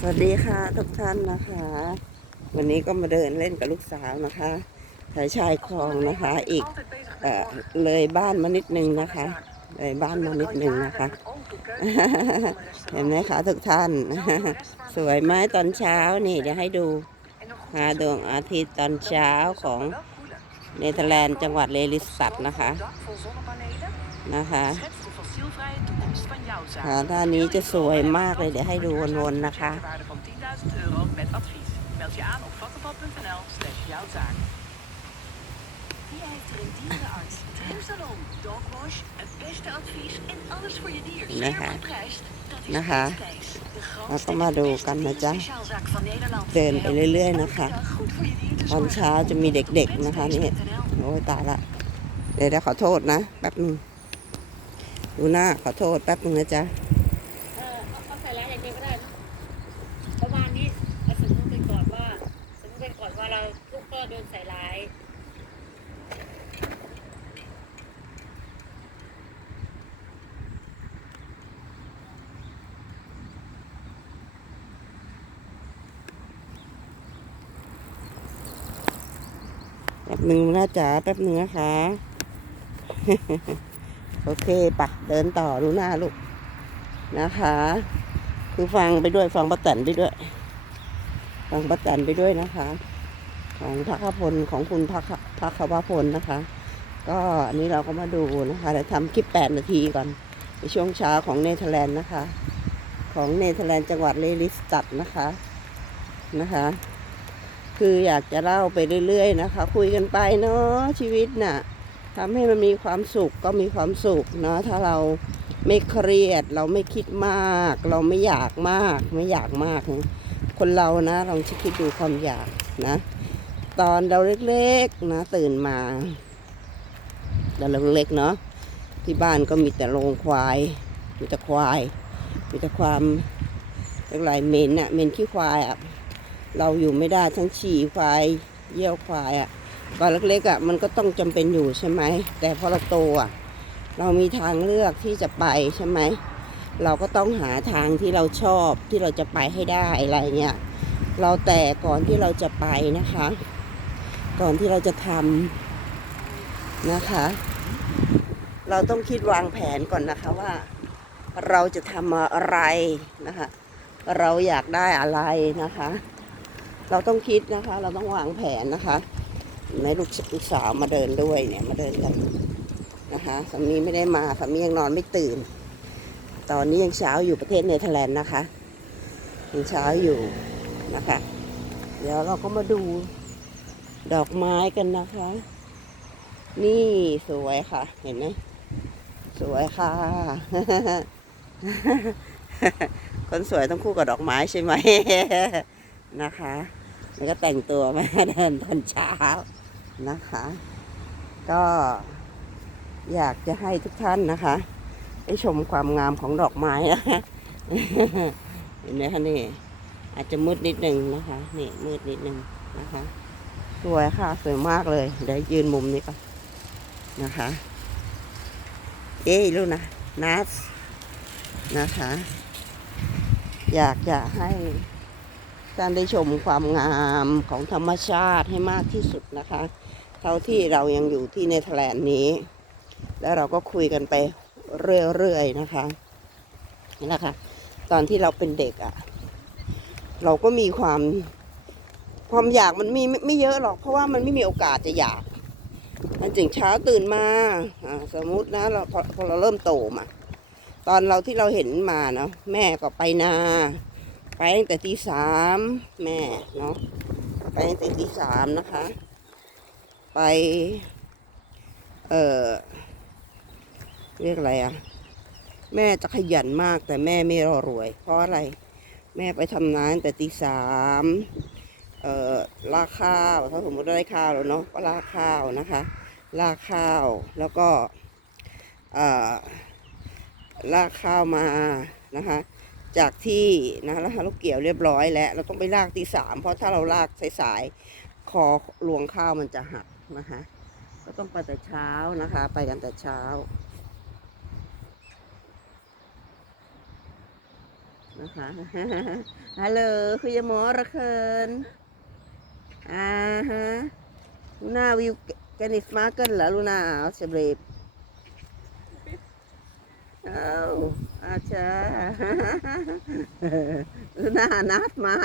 สวัสดีค่ะทุกท่านนะคะ วันนี้ก็มาเดินเล่นกับลูกสาวนะคะสายชายคลองนะคะ อีกเออเลยบ้านมานิดนึงนะคะ เลยบ้านมานิดนึงนะคะ เห็นไหมคะทุกท่าน สวยไหมตอนเช้านี่เดี๋ยวให้ดูหาดวงอาทิตย์ตอนเช้าของ เนเธอร์แลนด์จังหวัดเลลิสตัดนะคะนะคะหาด้านนี้จะสวยมากเลยเดี๋ยวให้ดูวนๆนะคะ Waarde van 10.000 euro met advies. Meld je aan op vakkenpad.nl slash jouw zaak. Wie heeft er een dierenarts, trimsalon, dogwash, het beste advies en alles voor je dier. Nee, Scherp hè. geprijsd. Dat is Nou, hè. Pacepace. De แล้ว grootste ก็ en มาดู beste กันนะจ๊ะ dierenspeciaalzaak van Nederland. เดินไปเรื่อยๆนะคะ ตอนเช้าจะมีเด็กๆนะคะนี่โอ้ยตายละเดี๋ยวเดี๋ยวขอโทษนะแป๊บนึงดูหน้าขอโทษแป๊บนึงนะจ๊ะ เออเอาเอาใส่ร้ายอย่างเดียวก็ได้เนอะประมาณนี้เอาสมมติไปก่อนว่า สมมติไปก่อนว่าเราลูกก็โดนใส่ร้าย แป๊บนึงนะจ๊ะแป๊บหนึ่งนะคะ โอเคปะเดินต่อดูหน้าลูกนะคะ คือฟังไปด้วยฟังป้าแตนไปด้วย ฟังป้าแตนไปด้วยนะคะ ของพักขพลของคุณพักพักขวพลนะคะ ก็อันนี้เราก็มาดูนะคะเดี๋ยวทำคลิปแปดนาทีก่อนในช่วงเช้าของเนเธอร์แลนด์นะคะ ของเนเธอร์แลนด์จังหวัดเลลิสตัดนะคะนะคะ คืออยากจะเล่าไปเรื่อยๆนะคะ คุยกันไปเนาะชีวิตน่ะทำให้มันมีความสุขก็มีความสุขเนาะถ้าเราไม่เครียด เราไม่คิดมาก เราไม่อยากมาก ไม่อยากมากนะคนเรานะลองคิดดูความอยากนะ ตอนเราเล็กๆนะตื่นมาตอนเราเล็กๆเนาะที่บ้านก็มีแต่โรงควาย มีแต่ควาย มีแต่ความอะไรเหม็นอะเหม็นขี้ควายอะ เราอยู่ไม่ได้ทั้งฉี่ควายเยี่ยวควายอะ่ะตอนเล็กๆอะ่ะมันก็ต้องจำเป็นอยู่ใช่ไหมแต่พอเราโตอะเรามีทางเลือกที่จะไปใช่ไหมเราก็ต้องหาทางที่เราชอบที่เราจะไปให้ได้อะไรเงี้ยเราแต่ก่อนที่เราจะไปนะคะ ก่อนที่เราจะทำนะคะ เราต้องคิดวางแผนก่อนนะคะว่า เราจะทำอะไรนะคะ เราอยากได้อะไรนะคะ เราต้องคิดนะคะ เราต้องวางแผนนะคะเห็นไหมลูกลูกสาวมาเดินด้วยเนี่ยมาเดินกันนะคะสามีไม่ได้มาสามียังนอนไม่ตื่น ตอนนี้ยังเช้าอยู่ประเทศเนเธอร์แลนด์นะคะยังเช้าอยู่นะคะ เดี๋ยวเราก็มาดูดอกไม้กันนะคะ นี่สวยค่ะ เห็นไหมสวยค่ะ คนสวยต้องคู่กับดอกไม้ใช่ไหมนะคะ แล้วก็แต่งตัวมาเดินตอนเช้านะคะ ก็อยากจะให้ทุกท่านนะคะได้ชมความงามของดอกไม้นะคะเห็นไหมคะนี่ อาจจะมืดนิดนึงนะคะนี่มืดนิดนึงนะคะสวยค่ะสวยมากเลยเดี๋ยวยืนมุมนี้ก่อนนะคะเอ้ยลูกนะนัสนะคะ อยากจะให้ ท่านได้ชมความงามของธรรมชาติให้มากที่สุดนะคะ เท่าที่เรายังอยู่ที่เนเธอร์แลนด์นี้ แล้วเราก็คุยกันไปเรื่อยๆนะคะนี่แหละค่ะตอนที่เราเป็นเด็กอะ่ะ เราก็มีความความอยากมันมีไม่ไม่เยอะหรอก เพราะว่ามันไม่มีโอกาสจะอยากอันถึงเช้าตื่นมาอ่าสมมุตินะเราพอพอเราเริ่มโตมา ตอนเราที่เราเห็นมาเนาะแม่ก็ไปนา ไปตั้งแต่ตีสามแม่เนาะไปตั้งแต่ตีสามนะคะ ไป เออเรียกอะไรอะแม่จะขยันมากแต่แม่ไม่รอรวย เพราะอะไร แม่ไปทำงานแต่ตีสามเอ่อลากข้าวถ้าสมมติได้ข้าวแล้วเนาะก็ลากข้าวนะคะลากข้าวแล้วก็เออลากข้าวมานะคะ จากที่นะแล้วเราเกี่ยวเรียบร้อยแล้ว เราต้องไปลากตีสามเพราะถ้าเราลากสายๆคอรวงข้าวมันจะหักนะคะก็ต้องไปแต่เช้านะคะ ไปกันแต่เช้านะคะ Hallo, goedemorgen. Aha. Luna, wil je kennis maken? La Luna, alsjeblieft. Oh, acha. Luna, naast mij. น อาชาหน้านัดไม้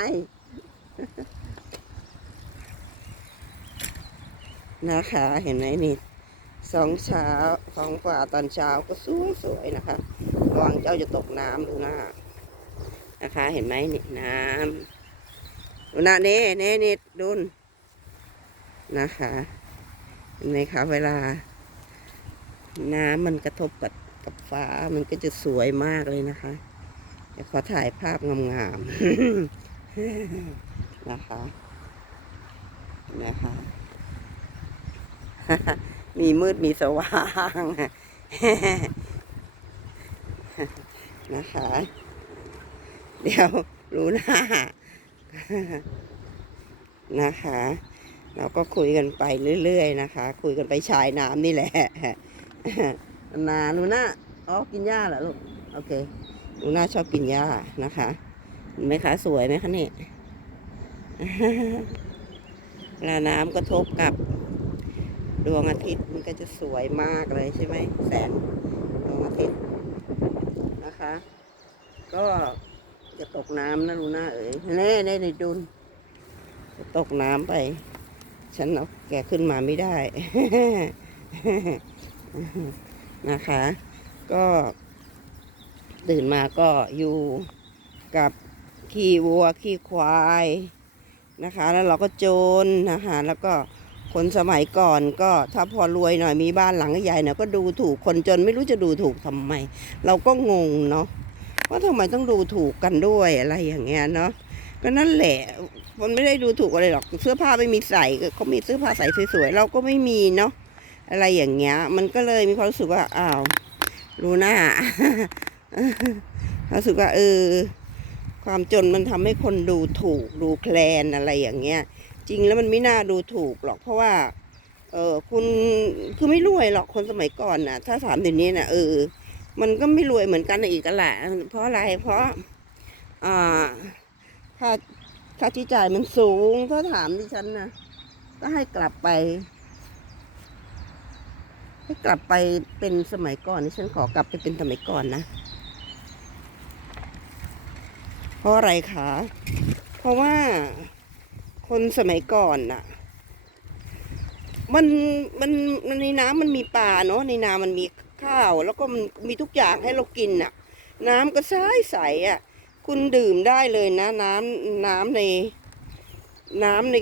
นะคะเห็นไหมนี่สองเช้าสองกว่าตอนเช้าก็สวยสวยๆนะคะระวังเจ้าจะตกน้ำดูหน้านะคะ เห็นไหมนี่น้ำดูหน้าเน่เน่นิดดุนนะคะเห็นไหมคะเวลา น้ำมันกระทบกับ กับฟ้ามันก็จะสวยมากเลยนะคะเดี๋ยวขอถ่ายภาพงามๆนะคะนะคะมีมืดมีสว่างนะคะ เดี๋ยวรู้หน้านะคะ เราก็คุยกันไปเรื่อยๆนะคะ คุยกันไปชายน้ำนี่แหละ นาลูน่าอ๋อกินหญ้าเหรอลูกโอเคลูน่าชอบกินหญ้านะคะเห็นไหมคะสวยไหมคะนี่เวลาน้ำกระทบกับดวงอาทิตย์มันก็จะสวยมากเลยใช่ไหมแสงดวงอาทิตย์นะคะ ก็จะตกน้ำนะลูน่าเอ๋ยแน่ในในดุนจะตกน้ำไป ฉันเอาแกขึ้นมาไม่ได้ นะคะ ก็ตื่นมาก็อยู่กับขี่วัวขี่ควายนะคะ แล้วเราก็โจรนะคะ แล้วก็คนสมัยก่อนก็ถ้าพอรวยหน่อยมีบ้านหลังใหญ่ๆหน่ยก็ดูถูกคนจนไม่รู้จะดูถูกทำไม เราก็งงเนาะว่าทำไมต้องดูถูกกันด้วยอะไรอย่างเงี้ยเนาะก็นั่นแหละมันไม่ได้ดูถูกอะไรหรอกเสื้อผ้าไม่มีใส่เขามีเสื้อผ้าใส่สวยๆเราก็ไม่มีเนาะ อะไรอย่างเงี้ย มันก็เลยมีความรู้สึกว่าอ้าวรู้หน้ารู้สึกว่าเออความจนมันทำให้คนดูถูกดูแคลนอะไรอย่างเงี้ย จริงแล้วมันไม่น่าดูถูกหรอกเพราะว่าเออคุณคือไม่รวยหรอกคนสมัยก่อนน่ะถ้าถามเดี๋ยวนี้น่ะเออ มันก็ไม่รวยเหมือนกันอีกกันแหละเพราะอะไรเพราะอ่าค่าค่าใช้จ่ายมันสูงถ้าถามดิฉันนะก็ให้กลับไป ให้กลับไปเป็นสมัยก่อนดิฉันขอกลับไปเป็นสมัยก่อนนะ เพราะอะไรคะ เพราะว่าคนสมัยก่อนน่ะ มันมันในน้ำมันมีปลาเนาะในนามันมีข้าว แล้วก็มันมีทุกอย่างให้เรากินน่ะ น้ำก็ใสใสอะ คุณดื่มได้เลยนะ น้ำน้ำใน น้ำใน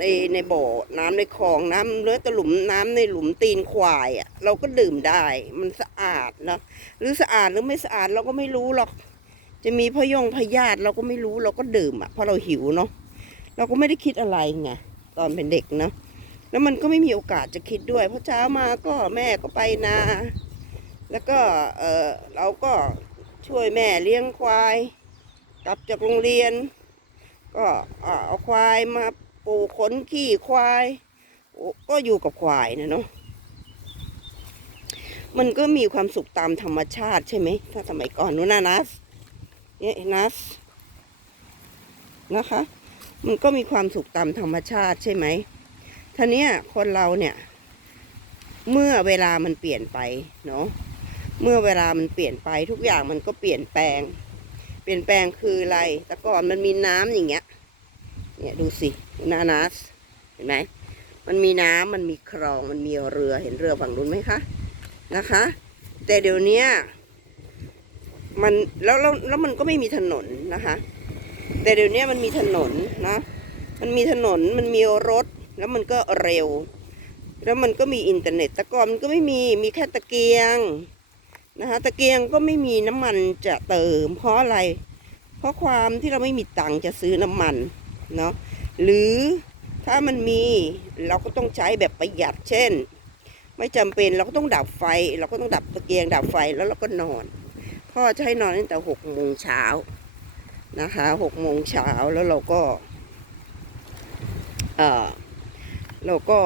ในในบ่อน้ำในคลองน้ำเลือดตะหลุมน้ำในหลุมตีนควายอะ เราก็ดื่มได้มันสะอาดเนาะหรือสะอาดหรือไม่สะอาดเราก็ไม่รู้หรอก จะมีพยงพยาธิเราก็ไม่รู้เราก็ดื่มอะเพราะเราหิวเนาะเราก็ไม่ได้คิดอะไรไงตอนเป็นเด็กเนาะแล้วมันก็ไม่มีโอกาสจะคิดด้วย เพราะเช้ามาก็แม่ก็ไปนา แล้วก็เออเราก็ช่วยแม่เลี้ยงควาย กลับจากโรงเรียน ก็เอาควายมาปูขนขี้ควาย ก็อยู่กับควายนะเนาะมันก็มีความสุขตามธรรมชาติใช่ไหม ถ้าสมัยก่อนนู้นนะนัสเนี่ยนัสนะคะ มันก็มีความสุขตามธรรมชาติใช่ไหมท่านี้คนเราเนี่ย เมื่อเวลามันเปลี่ยนไปเนาะเมื่อเวลามันเปลี่ยนไปทุกอย่างมันก็เปลี่ยนแปลง เปลี่ยนแปลงคืออะไร แต่ก่อนมันมีน้ำอย่างเงี้ย เนี่ยดูสินานัสเห็นไหมมันมีน้ำมันมีคลองมันมีเรือเห็นเรือฝั่งนู้นไหมคะนะคะ แต่เดี๋ยวนี้มันแล้วแล้วแล้วมันก็ไม่มีถนนนะคะ แต่เดี๋ยวนี้มันมีถนนนะมันมีถนนมันมีรถแล้วมันก็เร็ว แล้วมันก็มีอินเทอร์เน็ตแต่ก่อนมันก็ไม่มีมีแค่ตะเกียง นะคะตะเกียงก็ไม่มีน้ำมันจะเติม เพราะอะไร เพราะความที่เราไม่มีตังค์จะซื้อน้ำมันเนาะหรือถ้ามันมีเราก็ต้องใช้แบบประหยัดเช่น ไม่จำเป็นเราก็ต้องดับไฟ เราก็ต้องดับตะเกียงดับไฟแล้วเราก็นอน พ่อจะให้นอนตั้งแต่หกโมงเช้านะคะหกโมงเช้าแล้วเราก็เออเราก็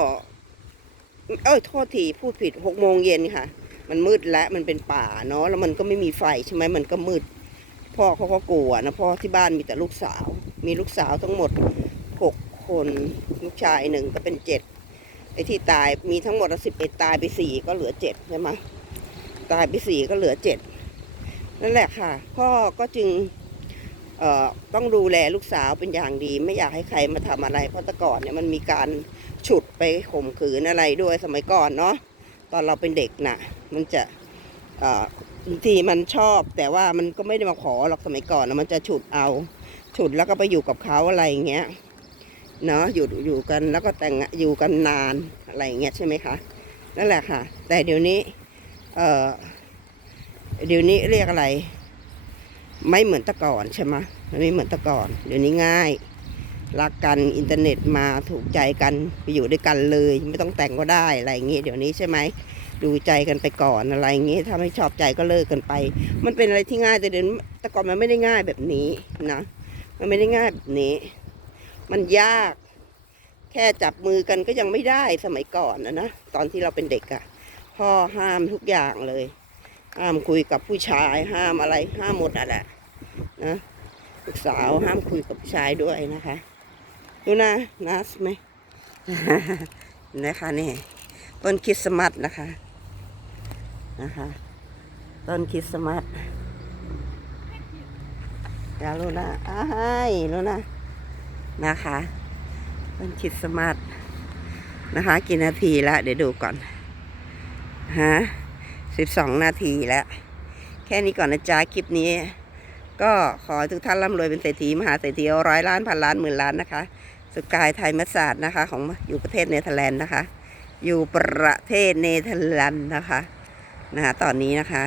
เอ้ยโทษทีพูดผิดหกโมงเย็นค่ะ มันมืดแล้วมันเป็นป่าเนาะแล้วมันก็ไม่มีไฟใช่ไหมมันก็มืด พ่อเขาก็กลัวนะพ่อที่บ้านมีแต่ลูกสาว มีลูกสาวทั้งหมดหกคนลูกชายหนึ่งก็เป็นเจ็ดไอ้ที่ตายมีทั้งหมดสิบเอ็ดตายไปสี่ก็เหลือเจ็ดใช่ไหมตายไปสี่ก็เหลือเจ็ดนั่นแหละค่ะ พ่อก็จึงเอ่อต้องดูแลลูกสาวเป็นอย่างดี ไม่อยากให้ใครมาทำอะไรเพราะแต่ก่อนเนี่ยมันมีการฉุดไปข่มขืนอะไรด้วยสมัยก่อนเนาะ ตอนเราเป็นเด็กน่ะ มันจะบางทีมันชอบแต่ว่ามันก็ไม่ได้มาขอหรอกสมัยก่อนนะมันจะฉุดเอา ฉุดแล้วก็ไปอยู่กับเขาอะไรอย่างเงี้ยเนาะอยู่อยู่กันแล้วก็แต่งอยู่กันนานอะไรอย่างเงี้ยใช่ไหมคะนั่นแหละค่ะ แต่เดี๋ยวนี้เออเดี๋ยวนี้เรียกอะไร ไม่เหมือนแต่ก่อนใช่ไหมไม่เหมือนแต่ก่อน เดี๋ยวนี้ง่าย รักกันอินเทอร์เน็ตมาถูกใจกันไปอยู่ด้วยกันเลย ไม่ต้องแต่งก็ได้อะไรอย่างเงี้ยเดี๋ยวนี้ใช่ไหมดูใจกันไปก่อนอะไรอย่างเงี้ยถ้าไม่ชอบใจก็เลิกกันไป มันเป็นอะไรที่ง่ายแต่เดี๋ยวนี้แต่ก่อนมันไม่ได้ง่ายแบบนี้นะมันไม่ได้ง่ายแบบนี้ มันยาก แค่จับมือกันก็ยังไม่ได้สมัยก่อนนะนะตอนที่เราเป็นเด็กอะ่ะพ่อห้ามทุกอย่างเลย ห้ามคุยกับผู้ชาย ห้ามอะไรห้ามหมดอะแหละนะลูกสาวห้ามคุยกับผู้ชายด้วยนะคะ ดูนะนัสไหมนะคะนี่ต้นคริสต์มาสนะคะนะคะต้นคริสต์มาสยาลูนะอ้ายลูนะนะคะต้นคริสต์มาสนะคะกี่นาทีแล้วเดี๋ยวดูก่อนฮะสิบสองนาทีแล้ว แค่นี้ก่อนนะจ๊ะคลิปนี้ ก็ขอทุกท่านร่ำรวยเป็นเศรษฐีมหาเศรษฐีร้อยล้านพันล้านหมื่นล้านนะคะ สกายไทยมัสซาดนะคะ ของอยู่ประเทศเนเธอร์แลนด์นะคะ อยู่ประเทศเนเธอร์แลนด์นะคะนะคะตอนนี้นะคะ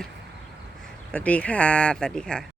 สวัสดีค่ะ สวัสดีค่ะ